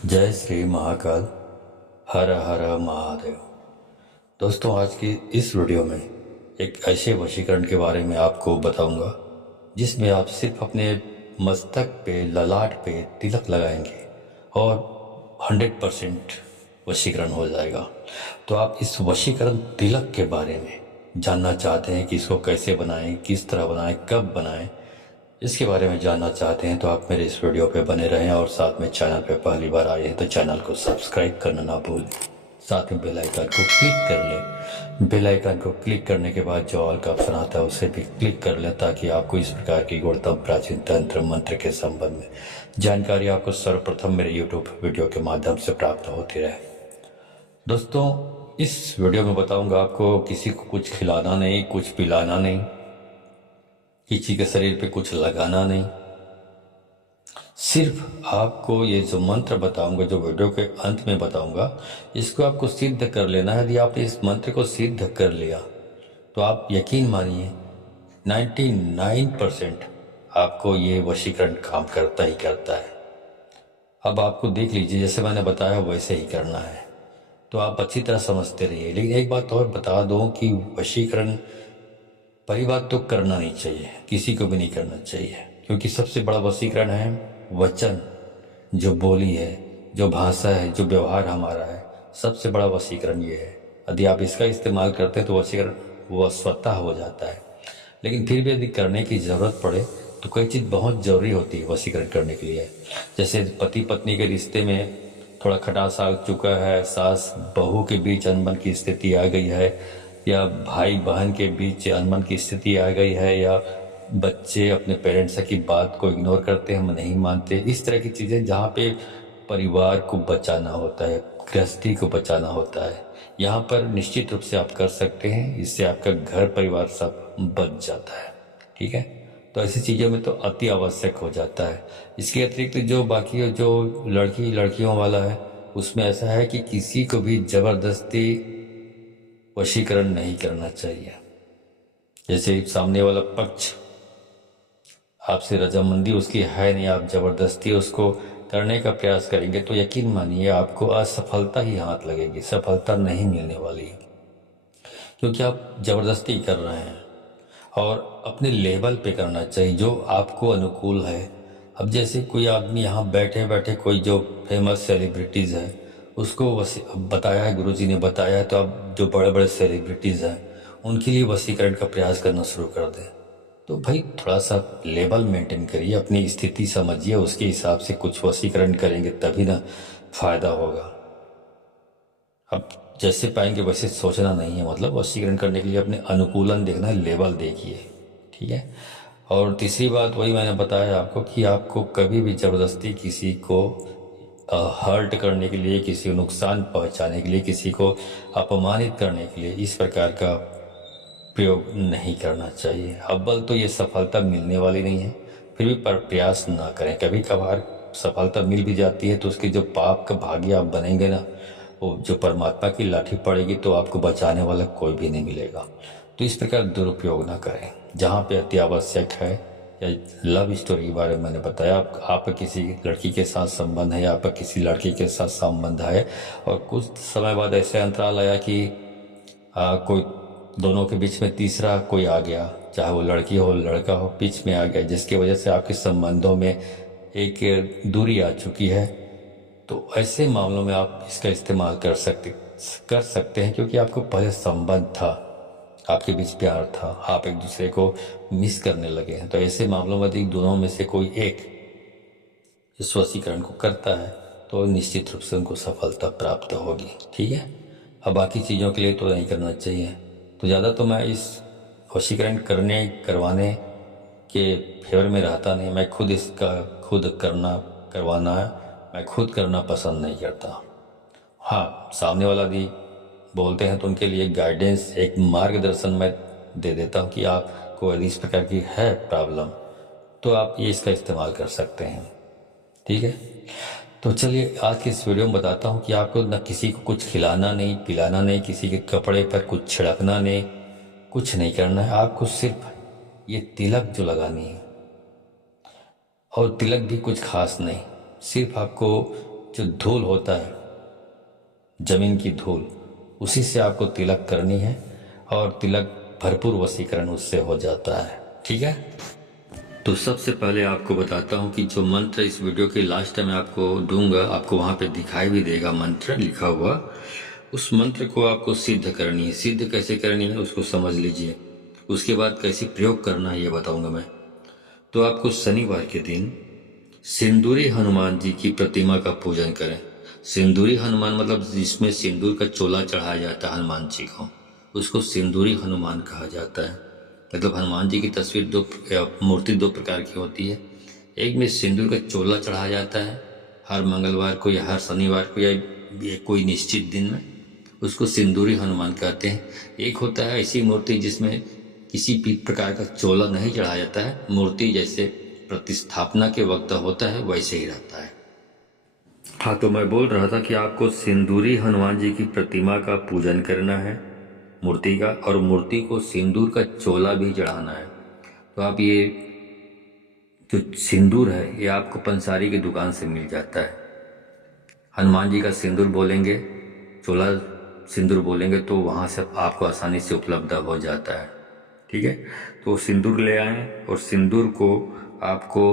जय श्री महाकाल। हर हर महादेव। दोस्तों, आज की इस वीडियो में एक ऐसे वशीकरण के बारे में आपको बताऊंगा जिसमें आप सिर्फ अपने मस्तक पे, ललाट पे तिलक लगाएंगे और 100% वशीकरण हो जाएगा। तो आप इस वशीकरण तिलक के बारे में जानना चाहते हैं कि इसको कैसे बनाएं, किस तरह बनाएं, कब बनाएं, इसके बारे में जानना चाहते हैं तो आप मेरे इस वीडियो पे बने रहें और साथ में चैनल पे पहली बार आए हैं तो चैनल को सब्सक्राइब करना ना भूलें। साथ में बेल आइकन को क्लिक कर लें। बेल आइकन को क्लिक करने के बाद जो ऑल का ऑप्शन आता है उसे भी क्लिक कर लें ताकि आपको इस प्रकार की गुणतम प्राचीन तंत्र मंत्र के संबंध में जानकारी आपको सर्वप्रथम मेरे यूट्यूब वीडियो के माध्यम से प्राप्त होती रहे। दोस्तों, इस वीडियो में बताऊंगा आपको किसी को कुछ खिलाना नहीं, कुछ पिलाना नहीं, किसी के शरीर पे कुछ लगाना नहीं। सिर्फ आपको ये जो मंत्र बताऊंगा, जो वीडियो के अंत में बताऊंगा, इसको आपको सिद्ध कर लेना है। यदि आपने इस मंत्र को सिद्ध कर लिया तो आप यकीन मानिए 99% आपको ये वशीकरण काम करता ही करता है। अब आपको देख लीजिए, जैसे मैंने बताया वैसे ही करना है तो आप अच्छी तरह समझते रहिए। लेकिन एक बात और बता दूं कि वशीकरण पहली बात तो करना नहीं चाहिए, किसी को भी नहीं करना चाहिए, क्योंकि सबसे बड़ा वशीकरण है वचन, जो बोली है, जो भाषा है, जो व्यवहार हमारा है, सबसे बड़ा वशीकरण ये है। यदि आप इसका इस्तेमाल करते हैं तो वशीकरण वो स्वतः हो जाता है। लेकिन फिर भी यदि करने की ज़रूरत पड़े तो कोई चीज़ बहुत ज़रूरी होती है वशीकरण करने के लिए। जैसे पति पत्नी के रिश्ते में थोड़ा खटास आ चुका है, सास बहू के बीच अनबन की स्थिति आ गई है, या भाई बहन के बीच अनबन की स्थिति आ गई है, या बच्चे अपने पेरेंट्स की बात को इग्नोर करते हैं, हम नहीं मानते, इस तरह की चीज़ें जहाँ पे परिवार को बचाना होता है, गृहस्थी को बचाना होता है, यहाँ पर निश्चित रूप से आप कर सकते हैं। इससे आपका घर परिवार सब बच जाता है। ठीक है, तो ऐसी चीज़ों में तो अति आवश्यक हो जाता है। इसके अतिरिक्त जो बाकी जो लड़कियों वाला है उसमें ऐसा है कि किसी को भी ज़बरदस्ती वशीकरण नहीं करना चाहिए। जैसे सामने वाला पक्ष आपसे रजामंदी उसकी है नहीं, आप जबरदस्ती उसको करने का प्रयास करेंगे तो यकीन मानिए आपको असफलता ही हाथ लगेगी, सफलता नहीं मिलने वाली है, क्योंकि आप जबरदस्ती कर रहे हैं। और अपने लेवल पे करना चाहिए जो आपको अनुकूल है। अब जैसे कोई आदमी यहाँ बैठे बैठे कोई जो फेमस सेलिब्रिटीज़ है उसको बताया है, गुरुजी ने बताया है, तो अब जो बड़े बड़े सेलिब्रिटीज़ हैं उनके लिए वशीकरण का प्रयास करना शुरू कर दें। तो भाई थोड़ा सा लेवल मेंटेन करिए, अपनी स्थिति समझिए, उसके हिसाब से कुछ वशीकरण करेंगे तभी ना फायदा होगा। अब जैसे पाएंगे वैसे सोचना नहीं है, मतलब वशीकरण करने के लिए अपने अनुकूलन देखना है, लेवल देखिए। ठीक है, और तीसरी बात वही मैंने बताया आपको कि आपको कभी भी ज़बरदस्ती किसी को हर्ट करने के लिए, किसी को नुकसान पहुंचाने के लिए, किसी को अपमानित करने के लिए इस प्रकार का प्रयोग नहीं करना चाहिए। अव्वल तो ये सफलता मिलने वाली नहीं है, फिर भी प्रयास ना करें। कभी कभार सफलता मिल भी जाती है तो उसके जो पाप का भागी आप बनेंगे ना, वो जो परमात्मा की लाठी पड़ेगी तो आपको बचाने वाला कोई भी नहीं मिलेगा। तो इस प्रकार दुरुपयोग ना करें। जहाँ पे अति आवश्यक है, या लव स्टोरी के बारे में मैंने बताया, आपका किसी लड़की के साथ संबंध है या आपका किसी लड़की के साथ संबंध है और कुछ समय बाद ऐसे अंतराल आया कि कोई दोनों के बीच में तीसरा कोई आ गया, चाहे वो लड़की हो लड़का हो, बीच में आ गया, जिसकी वजह से आपके संबंधों में एक दूरी आ चुकी है, तो ऐसे मामलों में आप इसका इस्तेमाल कर सकते हैं, क्योंकि आपको पहले संबंध था, आपके बीच प्यार था, आप एक दूसरे को मिस करने लगे हैं। तो ऐसे मामलों में यदि दोनों में से कोई एक इस वशीकरण को करता है तो निश्चित रूप से उनको सफलता प्राप्त होगी। ठीक है, अब बाकी चीज़ों के लिए तो नहीं करना चाहिए। तो ज़्यादा तो मैं इस वशीकरण करवाने के फेवर में रहता नहीं। मैं खुद इसका करवाना है, मैं खुद करना पसंद नहीं करता। हाँ, सामने वाला भी बोलते हैं तो उनके लिए गाइडेंस, एक मार्गदर्शन मैं दे देता हूँ कि आपको यदि इस प्रकार की है प्रॉब्लम तो आप ये इसका इस्तेमाल कर सकते हैं। ठीक है, तो चलिए आज की इस वीडियो में बताता हूँ कि आपको न किसी को कुछ खिलाना नहीं, पिलाना नहीं, किसी के कपड़े पर कुछ छिड़कना नहीं, कुछ नहीं करना है। आपको सिर्फ ये तिलक जो लगानी है, और तिलक भी कुछ खास नहीं, सिर्फ आपको जो धूल होता है, जमीन की धूल, उसी से आपको तिलक करनी है और तिलक भरपूर वशीकरण उससे हो जाता है। ठीक है, तो सबसे पहले आपको बताता हूँ कि जो मंत्र इस वीडियो के लास्ट में आपको दूंगा, आपको वहाँ पे दिखाई भी देगा मंत्र लिखा हुआ। उस मंत्र को आपको सिद्ध करनी है। सिद्ध कैसे करनी है उसको समझ लीजिए, उसके बाद कैसे प्रयोग करना है ये बताऊंगा मैं। तो आपको शनिवार के दिन सिंदूरी हनुमान जी की प्रतिमा का पूजन करें। सिंदूरी हनुमान मतलब जिसमें सिंदूर का चोला चढ़ाया जाता है हनुमान जी को, उसको सिंदूरी हनुमान कहा जाता है। मतलब हनुमान जी की तस्वीर मूर्ति दो प्रकार की होती है। एक में सिंदूर का चोला चढ़ाया जाता है हर मंगलवार को या हर शनिवार को या कोई निश्चित दिन में, उसको सिंदूरी हनुमान कहते हैं। एक होता है ऐसी मूर्ति जिसमें किसी भी प्रकार का चोला नहीं चढ़ाया जाता है, मूर्ति जैसे प्रतिस्थापना के वक्त होता है वैसे ही रहता है। हाँ, तो मैं बोल रहा था कि आपको सिंदूरी हनुमान जी की प्रतिमा का पूजन करना है, मूर्ति का, और मूर्ति को सिंदूर का चोला भी चढ़ाना है। तो आप ये जो सिंदूर है ये आपको पंसारी की दुकान से मिल जाता है। हनुमान जी का सिंदूर बोलेंगे, चोला सिंदूर बोलेंगे तो वहाँ से आपको आसानी से उपलब्ध हो जाता है। ठीक है, तो सिंदूर ले आएं और सिंदूर को आपको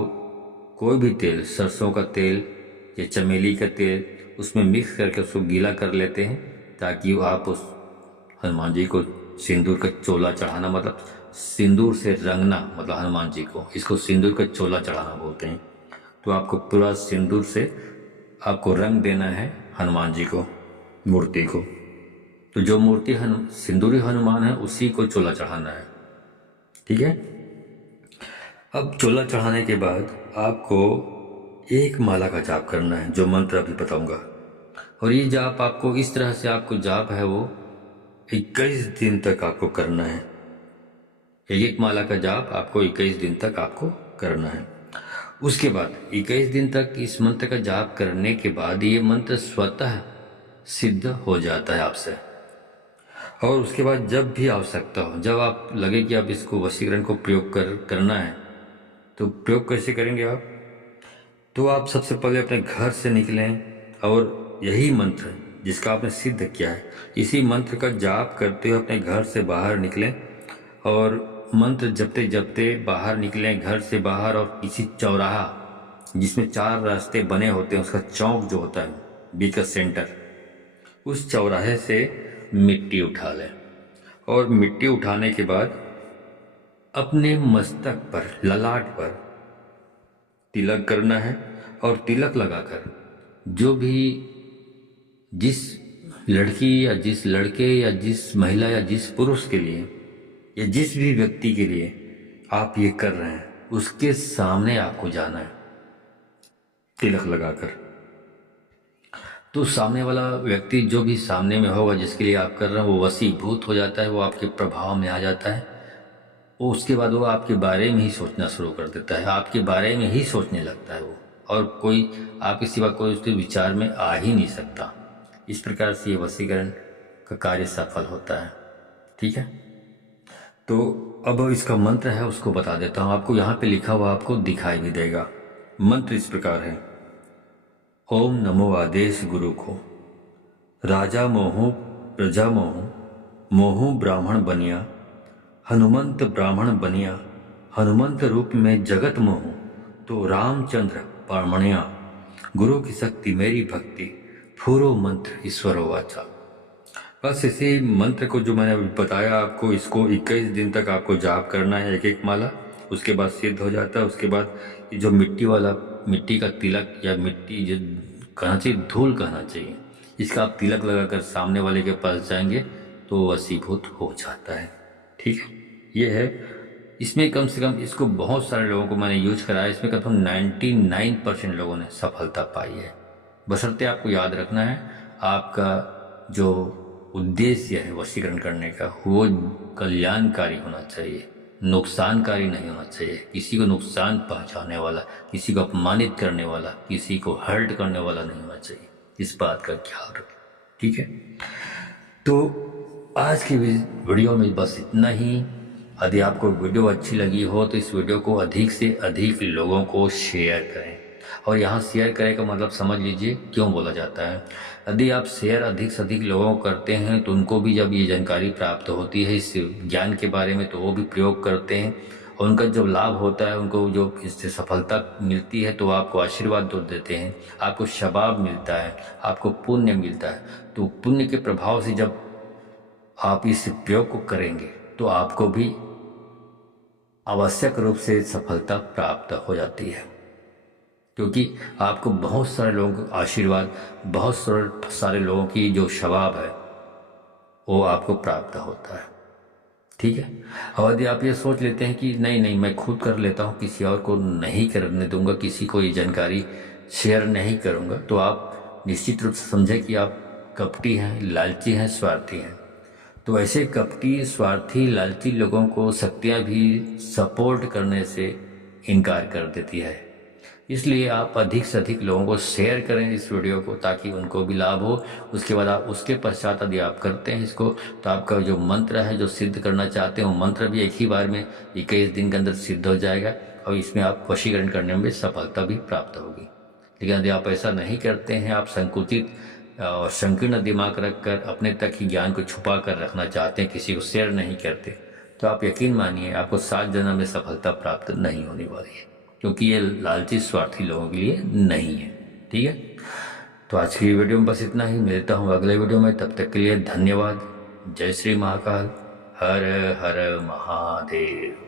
कोई भी तेल, सरसों का तेल या चमेली का तेल, उसमें मिक्स करके उसको गीला कर लेते हैं ताकि आप उस हनुमान जी को सिंदूर का चोला चढ़ाना, मतलब सिंदूर से रंगना, मतलब हनुमान जी को, इसको सिंदूर का चोला चढ़ाना बोलते हैं। तो आपको पूरा सिंदूर से आपको रंग देना है हनुमान जी को, मूर्ति को। तो जो मूर्ति सिंदूरी हनुमान है उसी को चोला चढ़ाना है। ठीक है, अब चोला चढ़ाने के बाद आपको एक माला का जाप करना है, जो मंत्र अभी बताऊंगा। और ये जाप आपको इस तरह से, आपको जाप है वो 21 दिन तक आपको करना है। एक माला का जाप आपको 21 दिन तक आपको करना है। उसके बाद 21 दिन तक इस मंत्र का जाप करने के बाद ये मंत्र स्वतः सिद्ध हो जाता है आपसे। और उसके बाद जब भी आवश्यकता हो, जब आप लगे कि आप इसको वशीकरण को प्रयोग करना है, तो प्रयोग कैसे करेंगे आप? तो आप सबसे पहले अपने घर से निकलें और यही मंत्र जिसका आपने सिद्ध किया है, इसी मंत्र का जाप करते हुए अपने घर से बाहर निकलें और मंत्र जपते जपते बाहर निकलें घर से बाहर, और किसी चौराहा जिसमें 4 रास्ते बने होते हैं, उसका चौक जो होता है बीच का सेंटर, उस चौराहे से मिट्टी उठा लें। और मिट्टी उठाने के बाद अपने मस्तक पर, ललाट पर तिलक करना है। और तिलक लगाकर जो भी, जिस लड़की या जिस लड़के या जिस महिला या जिस पुरुष के लिए या जिस भी व्यक्ति के लिए आप ये कर रहे हैं, उसके सामने आपको जाना है तिलक लगाकर। तो सामने वाला व्यक्ति जो भी सामने में होगा जिसके लिए आप कर रहे हैं, वो वशीभूत हो जाता है, वो आपके प्रभाव में आ जाता है। वो उसके बाद वो आपके बारे में ही सोचना शुरू कर देता है, आपके बारे में ही सोचने लगता है वो, और कोई आपके सिवा कोई उसके विचार में आ ही नहीं सकता। इस प्रकार से ये वशीकरण का कार्य सफल होता है। ठीक है, तो अब इसका मंत्र है उसको बता देता हूँ आपको। यहाँ पे लिखा हुआ आपको दिखाई भी देगा। मंत्र इस प्रकार है, ओम नमो आदेश गुरु को, राजा मोहू प्रजा मोहू, मोहू ब्राह्मण बनिया, हनुमंत ब्राह्मण बनिया, हनुमंत रूप में जगत मोहू, तो रामचंद्र पामणिया, गुरु की शक्ति मेरी भक्ति, फूरो मंत्र ईश्वरो वाचा। बस इसी मंत्र को जो मैंने अभी बताया आपको, इसको 21 दिन तक आपको जाप करना है, एक एक माला। उसके बाद सिद्ध हो जाता है। उसके बाद जो मिट्टी का तिलक, या मिट्टी जो कहना चाहिए, धूल कहना चाहिए, इसका आप तिलक लगाकर सामने वाले के पास जाएंगे तो वशीभूत हो जाता है। ठीक है, ये है। इसमें कम से कम इसको बहुत सारे लोगों को मैंने यूज कराया, इसमें कम से कम 99% लोगों ने सफलता पाई है। बशर्ते आपको याद रखना है, आपका जो उद्देश्य है वशीकरण करने का, वो कल्याणकारी होना चाहिए, नुकसानकारी नहीं होना चाहिए। किसी को नुकसान पहुंचाने वाला, किसी को अपमानित करने वाला, किसी को हर्ट करने वाला नहीं होना चाहिए। इस बात का ख्याल रखें। ठीक है, तो आज की वीडियो में बस इतना ही। यदि आपको वीडियो अच्छी लगी हो तो इस वीडियो को अधिक से अधिक लोगों को शेयर करें। और यहाँ शेयर करें का मतलब समझ लीजिए क्यों बोला जाता है। यदि आप शेयर अधिक से अधिक लोगों को करते हैं तो उनको भी जब ये जानकारी प्राप्त होती है इस ज्ञान के बारे में, तो वो भी प्रयोग करते हैं और उनका जब लाभ होता है, उनको जो इससे सफलता मिलती है, तो आपको आशीर्वाद दो देते हैं, आपको शबाब मिलता है, आपको पुण्य मिलता है। तो पुण्य के प्रभाव से जब आप इस प्रयोग को करेंगे तो आपको भी आवश्यक रूप से सफलता प्राप्त हो जाती है, क्योंकि आपको बहुत सारे लोगों का आशीर्वाद, बहुत सारे लोगों की जो शबाब है वो आपको प्राप्त होता है। ठीक है। और यदि आप ये सोच लेते हैं कि नहीं नहीं मैं खुद कर लेता हूँ, किसी और को नहीं करने दूंगा, किसी को ये जानकारी शेयर नहीं करूँगा, तो आप निश्चित रूप से समझें कि आप कपटी हैं, लालची हैं, स्वार्थी हैं। तो ऐसे कपटी, स्वार्थी, लालची लोगों को शक्तियाँ भी सपोर्ट करने से इनकार कर देती है। इसलिए आप अधिक से अधिक लोगों को शेयर करें इस वीडियो को, ताकि उनको भी लाभ हो। उसके बाद आप उसके पश्चात यदि आप करते हैं इसको, तो आपका जो मंत्र है, जो सिद्ध करना चाहते हैं, वो मंत्र भी एक ही बार में 21 दिन के अंदर सिद्ध हो जाएगा और इसमें आप वशीकरण करने में सफलता भी प्राप्त होगी। लेकिन यदि आप ऐसा नहीं करते हैं, आप संकुचित और संकीर्ण दिमाग रखकर अपने तक ही ज्ञान को छुपा कर रखना चाहते हैं, किसी को शेयर नहीं करते, तो आप यकीन मानिए आपको 7 जन्म में सफलता प्राप्त नहीं होने वाली है, क्योंकि ये लालची स्वार्थी लोगों के लिए नहीं है। ठीक है। तो आज की वीडियो में बस इतना ही, मिलता हूँ अगले वीडियो में। तब तक के लिए धन्यवाद। जय श्री महाकाल। हर हर महादेव।